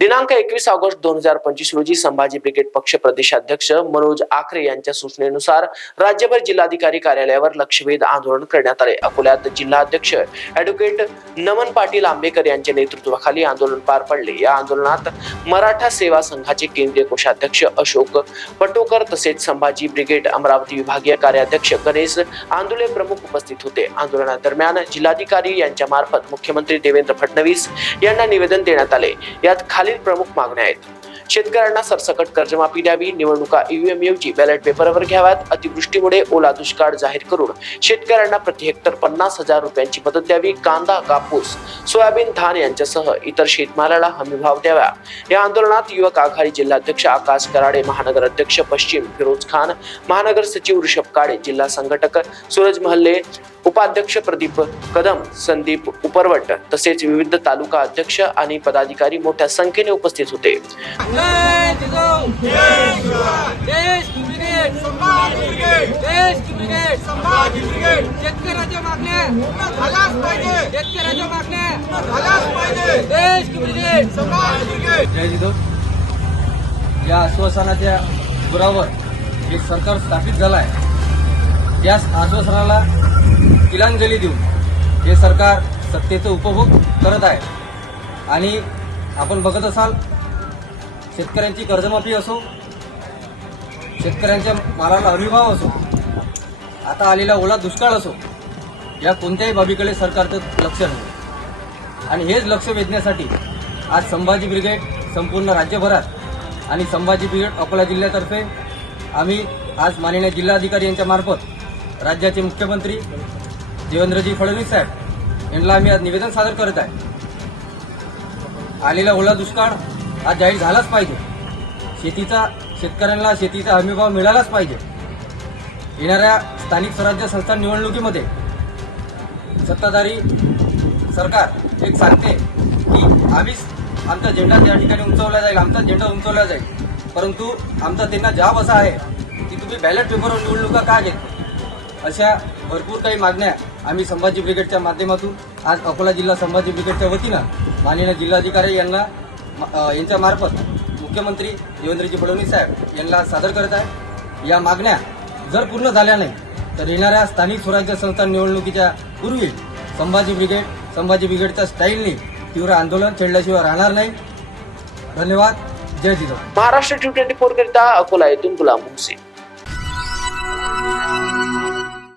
दिनांक एकवीस ऑगस्ट दोन हजार पंचवीस रोजी संभाजी ब्रिगेड पक्ष प्रदेशाध्यक्ष मनोज आखरे यांच्या सूचनेनुसार राज्यभर जिल्हाधिकारी कार्यालयावर लक्षवेध आंदोलन करण्यात आले. अकोल्यात जिल्हाध्यक्ष ऍडव्होकेट नमन पाटील आंबेकर यांच्या नेतृत्वाखाली आंदोलन पार पडले. या आंदोलनात मराठा सेवा संघाचे केंद्रीय कोषाध्यक्ष अशोक पटोकर तसेच संभाजी ब्रिगेड अमरावती विभागीय कार्याध्यक्ष गणेश आंदोले प्रमुख उपस्थित होते. आंदोलनादरम्यान जिल्हाधिकारी यांच्या मार्फत मुख्यमंत्री देवेंद्र फडणवीस यांना निवेदन देण्यात आले. यात खालील प्रमुख मागण्या आहेत. शेतकऱ्यांना सरसकट कर्जमाफी द्यावी. निवडणुका ईव्हीएम ऐवजी बॅलेट पेपरवर घ्याव्यात. अतिवृष्टीमुळे ओला दुष्काळ जाहीर करून शेतकऱ्यांना प्रति हेक्टर पन्नास हजार रुपयांची मदत द्यावी. कांदा कापूस सोयाबीन धान यांच्यासह इतर शेतमालाला हमीभाव द्यावा. या आंदोलनात युवक आघाडी जिल्हाध्यक्ष आकाश कराडे महानगर अध्यक्ष पश्चिम फिरोज खान महानगर सचिव ऋषभ काळे जिल्हा संघटक सूरज महल्ले उपाध्यक्ष प्रदीप कदम संदीप उपरवट तसेच विविध तालुका अध्यक्ष आणि पदाधिकारी मोठ्या संख्येने उपस्थित होते. जय जिजाऊ देश ब्रिगेड देश ब्रिगेड शेतकऱ्याच्या मागण्या झालाच पाहिजे शेतकऱ्याच्या मागण्या झालाच पाहिजे देश ब्रिगेड जय जिजाऊ या आश्वासनाच्या पुरावर हे सरकार स्थापित झालं आहे या आश्वासनाला तिलांजली देऊन हे सरकार सत्तेचा उपभोग करत आहे आणि आपण बघत असाल शेतकऱ्यांची कर्जमाफी असो शेतकऱ्यांच्या मालाला हमीभाव असो आता आलेला ओला दुष्काळ असो या कोणत्याही बाबीकडे सरकारचं लक्ष नाही. आणि हेच लक्ष वेधण्यासाठी आज संभाजी ब्रिगेड संपूर्ण राज्यभरात आणि संभाजी ब्रिगेड अकोला जिल्ह्यातर्फे आम्ही आज माननीय जिल्हाधिकारी यांच्या मार्फत राज्याचे मुख्यमंत्री देवेंद्रजी फडणवीस साहेब यांना आम्ही आज निवेदन सादर करत आहे. आलेला ओला दुष्काळ आज जाहीर झालाच पाहिजे. शेतीचा शेतकऱ्यांना शेतीचा हमीभाव मिळालाच पाहिजे. येणाऱ्या स्थानिक स्वराज्य संस्था निवडणुकीमध्ये सत्ताधारी सरकार एक सांगते की आम्हीच आमचा झेंडा त्या ठिकाणी उंचवला जाईल आमचा झेंडा उंचवला जाईल. परंतु आमचा त्यांना जाब असा आहे की तुम्ही बॅलेट पेपरवर निवडणुका का घेत अशा भरपूर काही मागण्या आम्ही संभाजी ब्रिगेडच्या माध्यमातून आज अकोला जिल्हा संभाजी ब्रिगेडच्या वतीनं माननीय जिल्हाधिकारी यांना यांच्यामार्फत यांच्या मार्फत मुख्यमंत्री देवेंद्रजी फडणवीस साहेब यांना सादर करत आहे. या मागण्या जर पूर्ण झाल्या नाही तर येणाऱ्या स्थानिक स्वराज्य संस्था निवडणुकीच्या पूर्वी संभाजी ब्रिगेड संभाजी ब्रिगेडच्या स्टाईलने तीव्र आंदोलन छेडल्याशिवाय राहणार नाही. धन्यवाद. जय जिजाऊ. महाराष्ट्र ट्वेंटी फोर करिता अकोला येथून गुलाम हुसेन.